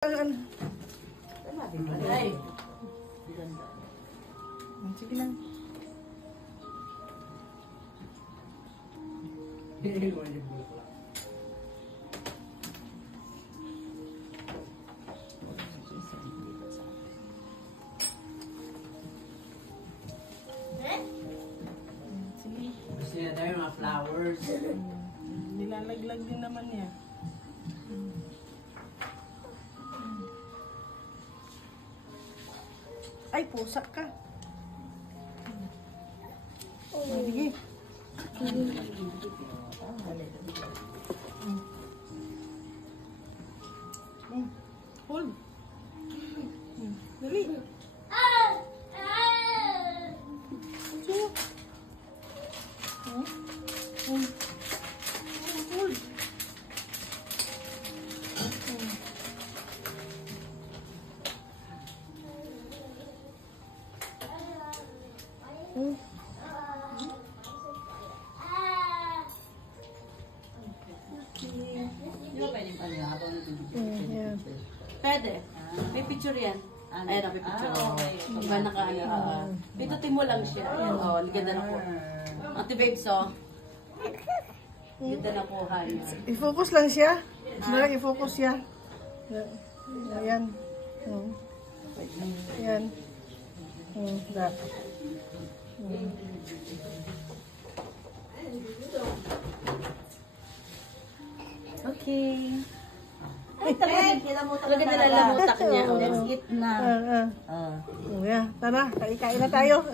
Ay. Sige lang. Sige. Gusto niya tayo mga flowers. Nilalaglag din naman niya. Ay, pusak ka. Sige. Hold. Dali. Hold. Hindi ba pwedeng pala habang Yeah. Pwede. May picture yan. Ayan, may picture. okay. Pag ba naka-ano, pitutin mo lang siya. Ayan, ganda na po. Ate babes, ganda na po, niya. I-focus lang siya. I-focus siya. Ayan. Ayan. That. Okay. Ay, talaga nilalamutak niya. Let's eat na. Yeah. Tara, kain na tayo.